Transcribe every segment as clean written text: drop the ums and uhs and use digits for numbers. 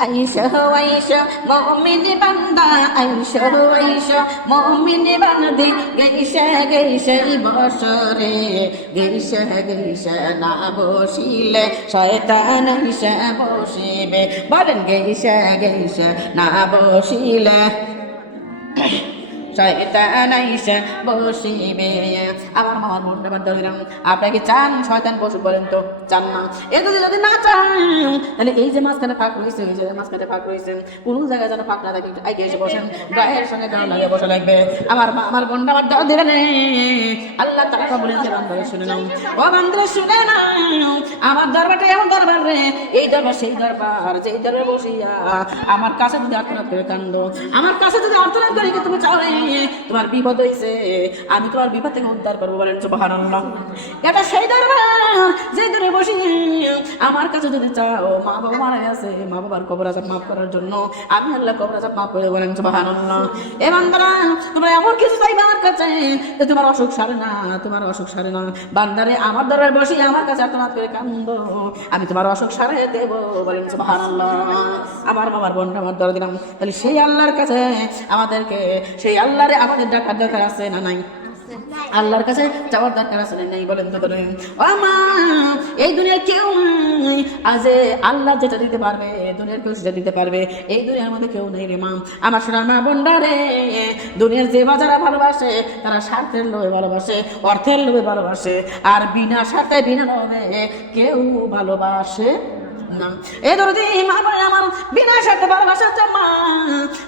আইসো আইসো মুমিন বান্দা আইসো আইসো মুমিন বান্দি গেইসে গেইসে বসরে গেইসে গেইসে না বসিলে শয়তান আইসে বসিবে বলেন গেইসে গেইসে না বসিলে শয়তান আইসা বসিবে আমার মামার মনটা বান্ধব দিলাম আপনাকে চান শয়তান বসুক বলেন তো চান না এটা যদি না চান তাহলে এই যে মাঝখানে ফাঁক রয়েছে এই যে মাঝখানে ফাঁক রয়েছে কোনো জায়গায় যেন ফাঁক না থাকে আগে এসে বসেন গায়ের সঙ্গে গাও লাগিয়ে বসা লাগবে আমার মনটা বান্ধব দিলেন আল্লাহ তাআলা বলেছে বান্দরে শুনে নাও ও বান্দরে শুনে নাও আমার দরবারটা এমন দরবার রে এই দরবার সেই দরবার যেই দরবারে বসিয়া আমার কাছে যদি আত্মনাদ করে কান্দো আমার কাছে যদি আত্মনাদ করে তুমি চাও তোমার বিপদ হইছে আমি তোমার বিপদ থেকে উদ্ধার করবো বলেন সুবহানাল্লাহ এটা সেই দরবার যে দরে বসে আমার কাছে যদি চাও মা বাবা মারা গেছে মা বাবার কবর আযাব মাফ করার জন্য আমি আল্লাহ কবর আযাব মাফ করে বলেন সুবহানাল্লাহ এ বান্দারা তোমরা এমন কিছু চাইবে আমার কাছে যে তোমার অসুখ সারে না তোমার অসুখ সারে না বান্দারে আমার দরবারে বসে আমার কাছে আত্মনাদ করে কান্দো আমি তোমার অসুখ সারে দেব বলেন সুবহানাল্লাহ আমার বাবার বোনটা আমার দরদ দিলাম তাহলে সেই আল্লাহর কাছে আমাদেরকে সেই আল্লাহরে আমাদের ডাকার দরকার আছে না নাই আল্লাহর কাছে যাওয়ার দরকার আছে না নাই বলেন তো বলেন ও মা এই দুনিয়ার কেউ নাই আজ আল্লাহ যেটা দিতে পারবে দুনিয়ার কেউ সেটা দিতে পারবে এই দুনিয়ার মধ্যে কেউ নেই রে মা আমার সোনার মা বোনরা রে দুনিয়ার যে বাজারা ভালোবাসে তারা স্বার্থের লোভে ভালোবাসে অর্থের লোভে ভালোবাসে আর বিনা স্বার্থে বিনা লোভে কেউ ভালোবাসে এই দরদি মা বোন আমার বিনা স্বার্থে ভালোবাসার মা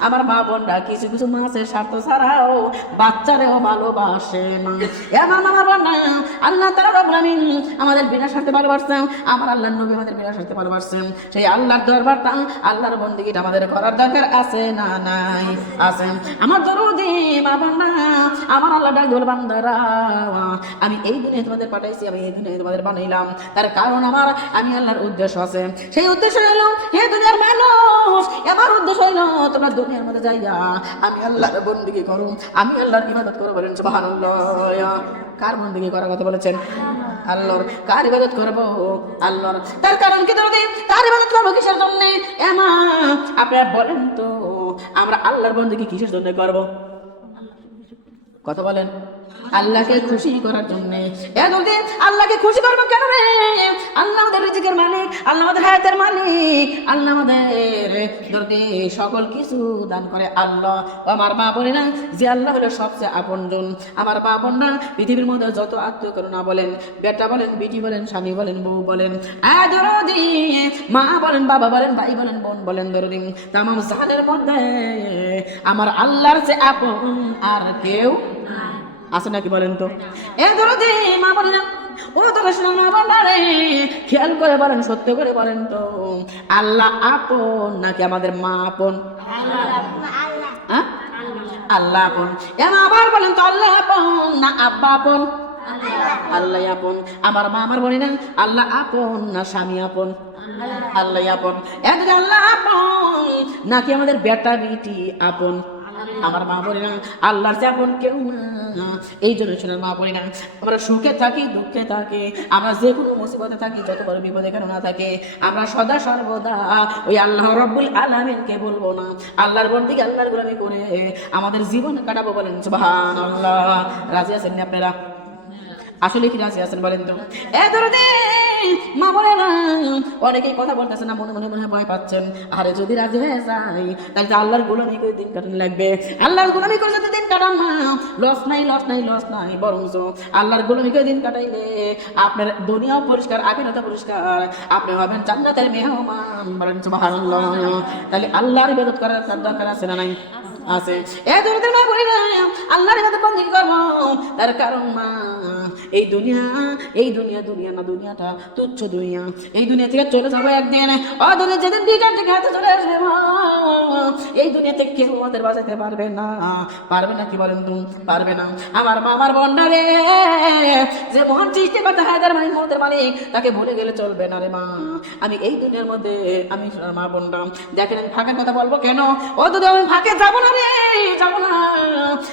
আমার মা বোনরা কিছু কিছু মাছের স্বার্থ ছাড়াও বাচ্চারেও ভালোবাসে না এমন আমার বোন আল্লাহ তাআলা রব্বুল আমিন আমাদের বিনা স্বার্থে ভালোবাসছেন আমার আল্লাহর নবী আমাদের বিনা স্বার্থে ভালোবাসছেন সেই আল্লাহর দরবারটা আল্লাহর বন্দেগীটা আমাদের করার দরকার আছে না নাই আছে আমার দরদি মা বোনরা আমার আল্লাহ ডাক বল বান্দারা আমি এই দুনিয়ায় তোমাদের পাঠাইছি আমি এই দুনিয়ায় তোমাদের বানাইলাম তার কারণ আমি আল্লাহর উদ্দেশ্য আছে সেই উদ্দেশ্য হলো হে দুনিয়ার মানুষ আমার উদ্দেশ্য হলো তোমরা দুনিয়ার মধ্যে যাইয়া আমি আল্লাহর বন্দেগী করো আমি আল্লাহর ইবাদত করব বলেন সুবহানাল্লাহ কার বন্দেগী করার কথা বলেছেন আল্লাহর কার ইবাদত করব আল্লাহর তার কারণ কি দরদি কার ইবাদত করব কিসের জন্য এমা আপনারা বলেন তো আমরা আল্লাহর বন্দেগী কিসের জন্য করব কথা বলেন আল্লাহকে খুশি করার জন্য আল্লাহকে খুশি করবো কেন রে আল্লাহ আমাদের রিজিকের মালিক আল্লাহ আমাদের হায়াতের মালিক আল্লাহ আমাদের সকল কিছু দান করে আল্লাহ আমার মা বলে না যে আল্লাহ হলো সবচেয়ে আপনজন আমার মা বোন না পৃথিবীর মধ্যে যত আত্মীয় করোনা বলেন বেটা বলেন বিটি বলেন স্বামী বলেন বউ বলেন দরদি মা বলেন বাবা বলেন ভাই বলেন বোন বলেন দরদি তামাম জাহানের মধ্যে আমার আল্লাহর যে আপন আর কেউ আছে নাকি বলেন তো এ দরদি মা বলেন ও তোরা শোনা মা বলে খেয়াল করে বলেন সত্য করে বলেন তো আল্লাহ আপন নাকি আমাদের মা আপন আল্লাহ আপন এমন আবার বলেন তো আল্লাহ আপন না আব্বা আপন আল্লাহ আপন আমার মা আমার বলি না আল্লাহ আপন না স্বামী আপন আল্লাহ আপন আল্লাহ আপন নাকি আমাদের বেটা বিটি আপন আমার মা বলি না আল্লাহর যেমন কেউ না এই জন্য শোনার মা বলি না আমরা সুখে থাকি দুঃখে থাকি আমরা যে কোনো মুসিবতে থাকি যত বড় বিপদে কেন না থাকে আমরা সদা সর্বদা ওই আল্লাহ রব্বুল আলামিনকে বলবো না আল্লাহর বন্দেগী আল্লাহর গোলামি করে আমাদের জীবন কাটাবো বলেন সুবহানাল্লাহ রাজি আছেন আপনারা আসলে কি রাজি আছেন বলেন তো এ দরদি মা বলে না অনেকেই কথা বলতেছে না মনে মনে মনে ভয় পাচ্ছেন আরে যদি রাজি হয়ে যায় তাহলে আল্লাহর গোলামি করে দিন কাটানো লাগবে আল্লাহর গোলামি করে যদি দিন কাটান না লস নাই বরং আল্লাহর গোলামি করে দিন কাটাইলে আপনার দুনিয়াও পরিষ্কার আখিরাতও পরিষ্কার আপনি হবেন জান্নাতের মেহমান বলেন সুবহানাল্লাহ তাহলে আল্লাহর ইবাদত করার দরকার আছে না নাই আছে এ দরদি মা বলি না আল্লাহর ইবাদত বন্দেগী করব তার কারণ মা এই দুনিয়া না দুনিয়াটা তুচ্ছ দুনিয়া এই দুনিয়া থেকে চলে যাবো একদিন দুনিয়া যেদিন দিকের থেকে হাতে চলে আসবে এই দুনিয়া থেকে কেউ আমাদের বাঁচাতে পারবে না কি বলেন তুমি পারবে না আমার মামার বন্ডা রে যে মহান সৃষ্টি করতে হায়দার মালিক মহতের মালিক তাকে ভুলে গেলে চলবে না রে মা আমি এই দুনিয়ার মধ্যে আমি মা বন্ডা দেখেন আমি ফাঁকের কথা বলবো কেন যদি আমি ফাঁকে যাবো না রে যাবো না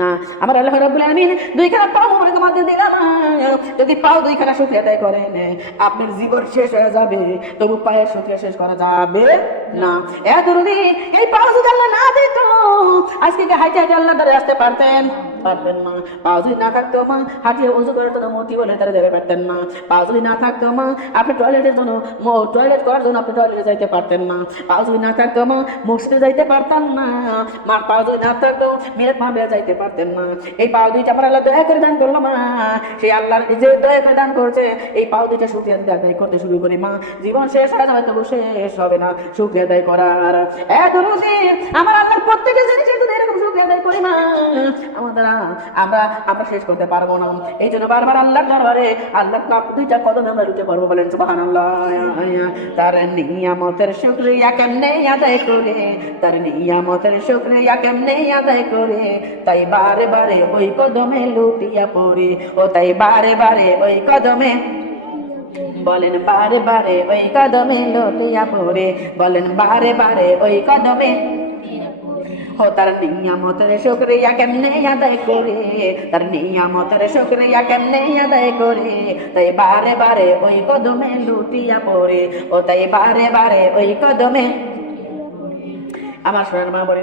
না আমার আল্লাহ রাব্বুল আলামিন দুইখানা পাও মোবারকের মধ্যে দিলাম, যদি পাও দুইখানা শুকরিয়া আদায় করেন আপনার জীবন শেষ হয়ে যাবে, তবু পায়ের শুকরিয়া শেষ করা যাবে না। এত যদি এই পাও যদি আল্লাহ না দিত আজকে কি হাইটে হাইটে আল্লাহর দ্বারে আসতে পারতেন? পারবেন না। পাও যদি না থাকতো মা হাঁটিয়ে ওযু করার জন্য মতি বলে তারা যেতে পারতেন না। পাও যদি না থাকতো মা আপনি টয়লেটের জন্য টয়লেট করার জন্য আপনি টয়লেটে যাইতে পারতেন না। পাও যদি না থাকতো মা মসজিদে যাইতে পারতেন না। মার পাও যদি না থাকতো মিরাত মা বেয়া যাইতে পারতেন না। এই পাও দুইটা আমার আল্লাহ দয়া করে দান করলো মা, সেই আল্লাহর যে দয়া করে দান করছে এই পাও দুইটা শুকরিয়া আদায় করতে শুরু করি মা, জীবন শেষ হয়ে যাবে তবু শেষ হবে না শুকরিয়া আদায় করার। এত যদি আমার আল্লাহর প্রত্যেকের জিনিস যদি এরকম শুকরিয়া আদায় করি মা আমাদের আমরা শেষ করতে পারবো না। এই জন্য বারবার আল্লাহর দরবারে আল্লাহর দুইটা কদমে আমরা লুটে পারবো, বলেন সুবহানাল্লাহ। তার নিয়ামতের শুকরিয়া কেমনে আদায় করে, তার নিয়ামতের শুকরিয়া কেমনে আদায় করে, তাই বারে বারে ওই কদমে লুটিয়া পড়ে, ও তাই বারে বারে ওই কদমে, বলেন বারে বারে ওই কদমে লুটিয়া পড়ে, বলেন বারে বারে ওই কদমে। ও তার নিয়ামতের শুকরিয়া কেমনে আদায় করে, তার নিয়ামতের শুকরিয়া কেমনে আদায় করে, তাই বারে বারে ওই কদমে লুটিয়া পড়ে, ও তাই বারে বারে ওই কদমে। আমার সোনার মা বলে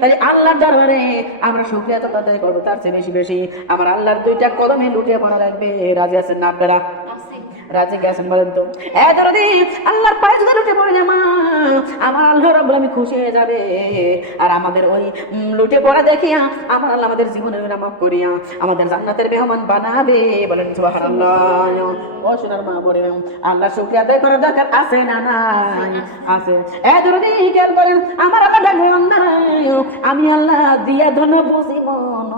তাহলে আল্লাহর দরবারে আমরা শুকরিয়া তো আদায় করবো, তার চেয়ে বেশি বেশি আমার আল্লাহর দুইটা কদমে লুটিয়ে পড়া লাগবে। রাজি আছেন না আপনারা? রাজি গেছেন বলেন তো? আল্লাহর পায়ে যদি লুটে পড়ে না মা আমার আল্লাহ রাব্বুল আলামিন খুশি হয়ে যাবে, আর আমাদের ওই লুটে পড়া দেখিয়া আমার আল্লাহ আমাদের জীবনের নামাক করিয়া আমাদের জান্নাতের মেহমান বানাবে, বলেন সুবহানাল্লাহ। ও সোনার মা বলে আল্লাহ শুকরিয়া আদায় করার দরকার আছে না নাই? আছে। যদি খেয়াল করেন আমার আল্লাহ ডাকবেন না, আমি আল্লাহ দিয়া ধন বুঝি মন,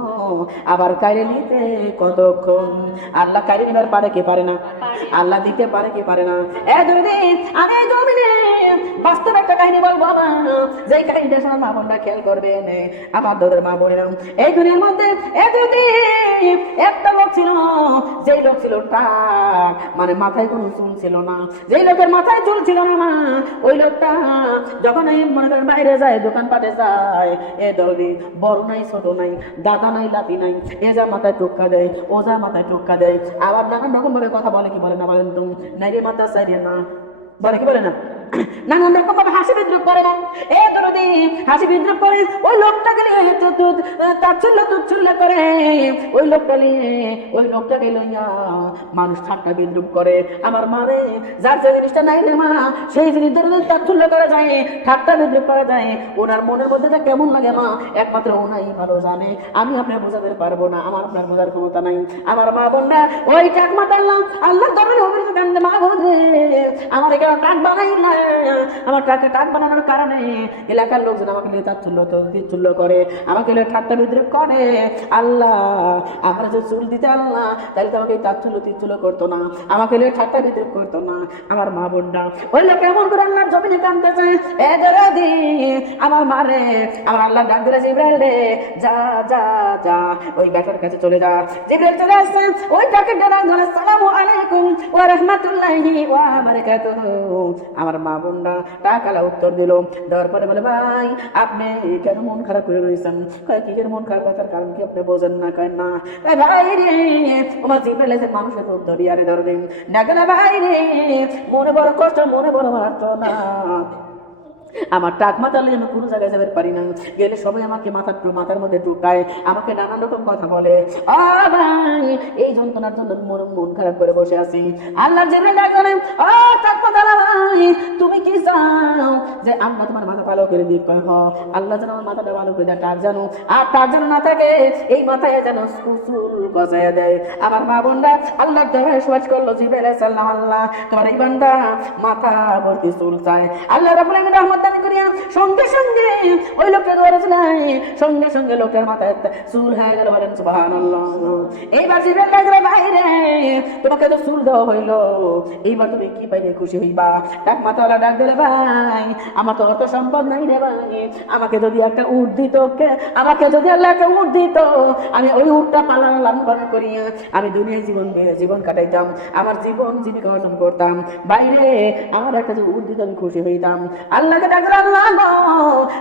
আবার কাইরে নিতে কতক্ষণ। আল্লাহ কাইরে নিবার পারে কি পারে না? আল্লাহ দিতে পারে কি পারে না? যদি আমি এই জমিনে বাস্তব একটা কাহিনী বলবো আমার, যেই কাহিনীটা শোনার মা বোনরা খেয়াল করবেন। আমার দাদার মা বললাম এই দুনিয়ার মধ্যে যদি একটা লোক ছিল, যেই লোক ছিল টাক, মানে মাথায় কোনো চুল ছিল না, যেই লোকের মাথায় চুল ছিল না মা, ওই লোকটা যখন এই মনে করেন বাইরে যায়, দোকানপাটে যায়, এ দলদি বড় নাই ছোট নাই, দাদা নাই লাতি নাই, এ যা মাথায় টোক্কা দেয়, ও যা মাথায় টোক্কা দেয়, আবার নানান রকম ভাবে কথা বলে কি বলে না বলেন তো? নাই রে মাথা চাইরে না বলে কি বলে না? নানান রকম ভাবে হাসি বিদ্রুপ করে না, এ দরদি হাসি বিদ্রুপ করে ওই লোকটাকে তাচ্ছল্য তুচ্ছল্য করে, ওই লোকটাকে লইয়া মানুষ ঠাট্টা বিদ্রুপ করে। আমার মারে যার যে জিনিসটা নাই রে মা, সেই জিনিস ধরে তাচ্ছল্য করা যায়, ঠাট্টা বিদ্রুপ করা যায়, ওনার মনের মধ্যে তা কেমন লাগে মা একমাত্র ওনাই ভালো জানে। আমি আপনার বোঝাতে পারবো না, আমার আপনার বোঝার ক্ষমতা নাই। আমার মা বোনরা ওই টাক মাতাল্লাহ আল্লাহ দরবারে অভিযোগ আনতে মা বোঝে আমার এখানে টাক বানাই না, আমার টাকে টাক বানানোর কারণে এলাকার লোকজন আমাকে নিয়ে তাচ্ছল্য করে, আমাকে নিয়ে ঠাট্টা বিদ্রুপ করে। আল্লাহ আমার যে চুল দিতে আল্লাহ তাহলে তো আমাকে তাচ্ছল্য করতো না, আমাকে নিয়ে ঠাট্টা বিদ্রুপ করতো না। আমার মা বোনরা ওই লোক এমন করে আল্লাহর জমিনে কাঁদতেছে, এ দরদি আমার মারে আমার আল্লাহ ডাক দিলে জিবরাইল রে যা যা যা ওই বেটার কাছে চলে যা। জিবরাইল চলে আসছে, ওই টাকে ডাক ধরে আসসালামু আলাইকুম ওয়া রাহমাতুল্লাহি ওয়া বারাকাতুহু। আমার মা বোনরা টাকালা উত্তর দিল, দেওয়ার পরে বলে ভাই আপনি কেন মন খারাপ করে রয়েছেন? কিসের মন খারাপ করার কারণ কি আপনি বোঝেন না? কেন না ভাই রে তোমার জিবরাইল এসে মানুষের উত্তর দিয়ে আরে ধরবেন না কেন ভাই রে, মনে বড় কষ্ট, মনে বড় মারত না। আমার টাক মাতালে আমি কোনো জায়গায় যাবে পারি না, গেলে সবাই আমাকে মাথার মধ্যে ঢুকায়, আমাকে নানান রকম কথা বলে। ভাই এই যন্ত্রণার জন্য মন খারাপ করে বসে আছি। আল্লাহ জেনে ডাকলেন ও টাক মাতালা ভাই তুমি কি চাও যে আমরা তোমার মাথা ভালো করে দিই? কয় হ আল্লাহ যেন আমার মাথাটা ভালো করে দেয়, টাক জানো আর টাক যেন না থাকে এই মাথায় যেন চুল গজায় দেয়। আমার মা বোনরা আল্লাহ দরবারে সুপারিশ করলো, জিবরাইল আলাইহিস সালাম আল্লাহ তোমার এই বান্দা মাথা ভর্তি চুল চায়। আল্লাহ রাব্বুল আলামিন রহমত দান করিয়া সঙ্গে সঙ্গে ওই লোকটা ধরে চলে, সঙ্গে সঙ্গে লোকটার মাথায় চুল হয়ে গেল, বলেন সুবহানাল্লাহ। এইবার জিবরাইল ডাকলে বাইরে তোমাকে তো চুল দেওয়া হইলো, এইবার তুমি কি পাইলে খুশি হইবা? টাক মাথাওয়ালা ডাক দিলে ভাই আমার তো অত সম্পদ নাই রে ভাই, আমাকে যদি একটা উট দিত, আমাকে যদি আল্লাহ একটা উট দিত, আমি ওই উটটা পালন লালন পালন করিয়া আমি দুনিয়ায় জীবন কাটাইতাম, আমার জীবন জীবিকা অর্জন করতাম। বাইরে আমার একটা যে উট দিত আমি খুশি হইতাম। আল্লাহকে ডাকলে আল্লাহ গো,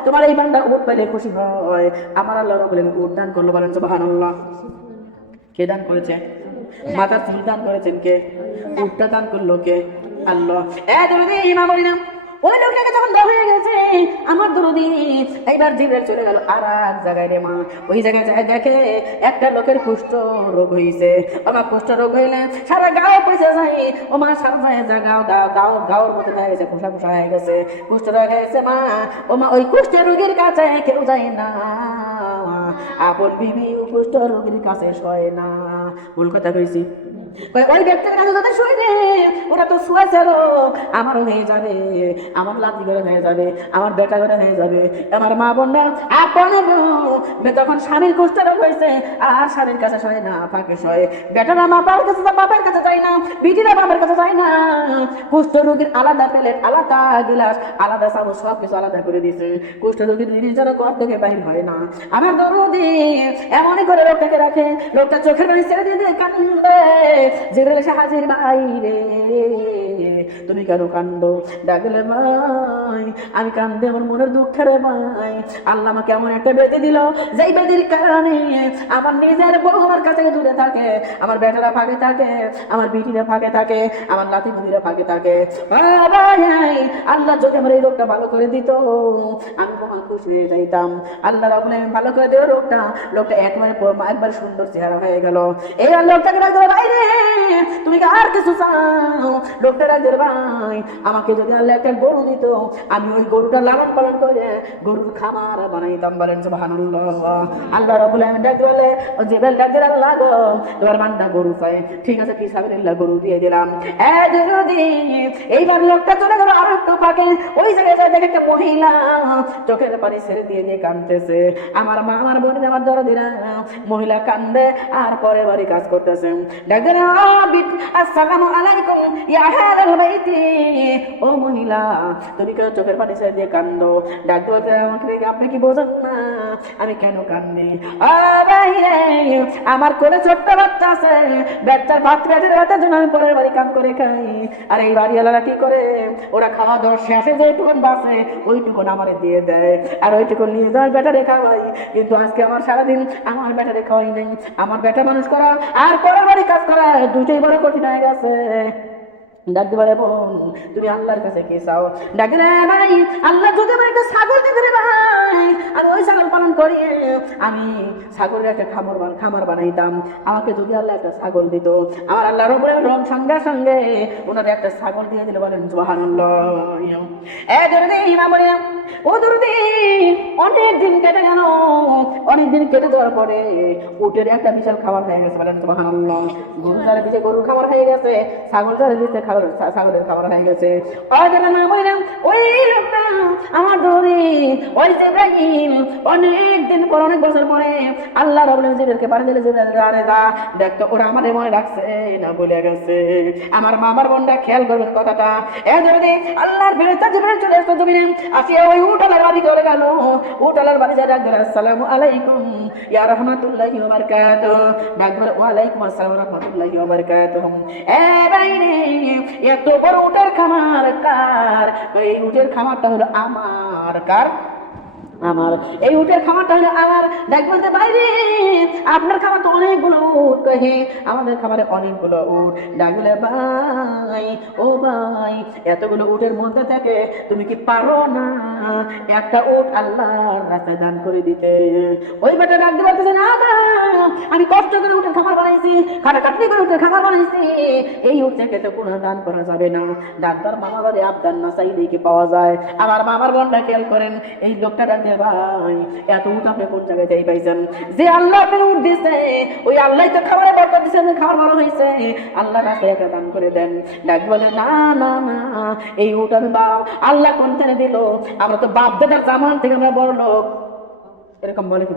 তোমার এই বান্দা উট পাইলে খুশি হয়। আমার আল্লাহ রাব্বুল আলামিন উট দান করলো, বলেন সুবহানাল্লাহ। কে দান করেছে? মাথার চুল দান করেছেন কে? উটটা দান করলো কে? আল্লাহ। ইমাম বলি না, ওই লোকটাকে যখন দেওয়া হয়ে গেছে আমার দরদি, এইবার জিবরাইল চলে গেল আর এক জায়গায় রে মা। ওই জায়গায় যায় দেখে একটা লোকের কুষ্ঠ রোগ হয়েছে। আমার কুষ্ঠ রোগ হইলে সারা গাঁও পয়সা যায়, ও মা সারা যায় গাঁওর মধ্যে হয়ে গেছে, খোসা হয়ে গেছে, কুষ্ঠ রোগ হয়েছে মা। ও মা ওই কুষ্ঠ রোগীর কাছে কেউ যায় না, আপন বিবি কুষ্ঠ রোগীর কাছে শোয় না। ভুল কথা কইছি? ওই ব্যক্তির কাছে যদি শুই রে, ওরা তো শুয়েছে রোগ আমারও হয়ে যাবে, আমার লাতি করে হয়ে যাবে, আমার বেটা করে হয়ে যাবে, আমার মা বোনরা আপনে যখন স্বামীর কুষ্ঠ রোগ হয়েছে আর স্বামীর কাছে শোয় না, ফাঁকে শোয়। বেটারা বাবার কাছে যায় না, বিটিরা বাবার কাছে যায় না। কুষ্ঠ রোগীর আলাদা প্লেট, আলাদা গিলাস, আলাদা চামচ, সব কিছু আলাদা করে দিয়েছে। কুষ্ঠ রোগীর নিজের ঘর থেকে বাইর হয় না। আমার দরদি এমনই করে লোকটাকে রাখে, লোকটা চোখের পানি ছেড়ে দিয়ে কান্দে। জিবরাইল এসে হাজির, ভাই রে তুমি কেন কান্দো? ডাকলে ভাই আমি কান্দে আমার মনের দুঃখের ভাই, আল্লাহ আমাকে এমন একটা বেঁধে দিল, যেই বেঁধির কারণে আমার নিজের বউ আমার কাছে দূরে থাকে, আমার বেটারা ফাঁকে থাকে, আমার বিটিরা ফাঁকে থাকে, আমার লাতি বুদিরা ফাঁকে থাকে। আল্লাহ যদি আমার এই রোগটা ভালো করে দিত আমি মহা খুশি হয়ে যাইতাম। আল্লাহ রাব্বুল আলামিন ভালো করে দিল লোকটা একবার সুন্দর চেহারা হয়ে গেল। এই লোকটাকে ডাকতে বাইরে তুমি কি আর কিছু চাও? লোকটা ডাকতে ভাই আমাকে যদি আল্লাহ একটা গরু দিত, আমি ওই গরুটা লালন পালন করে গরুর খামার বানাইতাম, বলেন সুবহানাল্লাহ। আল্লাহ রাব্বুল আলামিন ডাকতে বলে জিবরাইল ডাকতে, আল্লাহ গো তোমার বান্দা গরু চায়, ঠিক আছে ফিসাবিলিল্লাহ গরু দিয়ে দিলাম। এইবার লোকটা চলে গেল আর একটু ফাঁকে, ওই জায়গায় যায় দেখে একটা মহিলা চোখের পানি ছেড়ে দিয়ে কাঁদতেছে। আমার মা, আমার বোন, আমার দরদিরা, মহিলা কান্দে আর পরে বাড়ি কাজ করতেছে। ডাক্তার আসসালামু আলাইকুম ইয়া আহলাল বাইতি, ও মহিলা তুমি কেন চোখের পানি ছেড়ে দিয়ে কান্দো? ডাক্তার আমাকে আপনি কি বোঝেন না আমি কেন কান্দি? আমার কোলে ছোট্ট বাচ্চা আছে, বাচ্চার ভাতের জন্য আমি পরের বাড়ি কাম করে খাই। আর এই বাড়িওয়ালারা কি করে, ওরা খাওয়া দাওয়া শেষে যেটুকুন বাঁচে ওইটুকুন আমারে দিয়ে দেয়, আর ওইটুকুন নিয়ে যায় বেটারে খাওয়াই। কিন্তু আজকে আমার সারাদিন আমার বেটারে খাওয়াই নেই। আমার বেটা মানুষ করা আর পরের বাড়ি কাজ করা দুটোই বড় কঠিন হয়ে গেছে। ডাকতে পারে বোন তুমি আল্লাহর কাছে কি চাও? ডাকতে ভাই আল্লাহ যদি আমার একটা ছাগল দিতে রে ভাই, আমি ওই ছাগল পালন করি, আমি ছাগলের একটা খামার বানাইতাম। আমাকে যদি আল্লাহ একটা ছাগল দিত, আমার আল্লাহ রব্বুল আলামিন সঙ্গে সঙ্গে ওনার একটা ছাগল দিয়ে দিল, বলেন সুবহানাল্লাহ। ইমাম বলে ও দরদি অনেক দিন কেটে গেল, অনেক দিন কেটে যাওয়ার পরে উটের একটা বিশাল খাবার হয়ে গেছে, বলেন সুবহানাল্লাহ। গরু চারে দিতে গরুর খাবার হয়ে গেছে, ছাগল চারে দিতে ছাগলের খাবার হয়ে গেছে। ওই লোকটা আমার দরদি ওই জিবরাইল অনেক দিন পর, অনেক বছর পরে আল্লাহ রাব্বুল আলামিন জিবরাইলকে পাঠিয়ে দিলেন, জিবরাইল আরে দা দেখতো ওরা আমাদের মনে রাখছে না বলে গেছে। আমার মামার বোনটা খেয়াল করবেন কথাটা। দরদি আল্লাহর ফেরেশতা জিবরাইল চলে আসতো জমিনে, আসিয়া ওই উটালার বাড়ি চলে গেল। উটালার বাড়ি যায় ডাকবে আসসালামু আলাইকুম ইয়া রাহমাতুল্লাহি ওয়া বারাকাতুহু, ডাকবে ওয়া আলাইকুম আসসালাম ওয়া রাহমাতুল্লাহি ওয়া বারাকাতুহু। বাইরে এত বড় উটের খামার কার? এই উটের খামারটা হলো আমার। কার? আমার। এই উটের খামারটা হলো আমার। দেখবেন যে বাইরে আপনার খামার তো অনেকগুলো উট, কহে আমাদের খামারে অনেকগুলো উট। ডাকলে ভাই ও ভাই এতগুলো উটের মধ্যে থেকে তুমি কি পারো না একটা উট আল্লাহর রাস্তায় দান করে দিতে? ওই বেটা ডাকতে পারতেছে না, আমি কষ্ট করে উটের খামার বানাইছি, খাটাখাটনি করে উটের খামার বানাইছি, এই উট থেকে তো কোনো দান করা যাবে না। দান তার মামা বাড়ি আবদার না চাইলে কি পাওয়া যায়? আমার মামার বোনটা খেয়াল করেন, এই লোকটা ভাই এত উট আপনি কোন জায়গায় যাই পাইছেন? যে আল্লাহ আপনি উট দিছে ওই আল্লাহ তো খাবারে বরকত দিছেন, খাবার ভালো হয়েছে, আল্লাহ রাস্তায় একটা দান করে দেন। ডাক বলে না না না এই উট আমি আল্লাহ কোন দিল? আমরা তো বাপ দাদার জামান থেকে আমরা বড় লোক, এরকম বলে কি?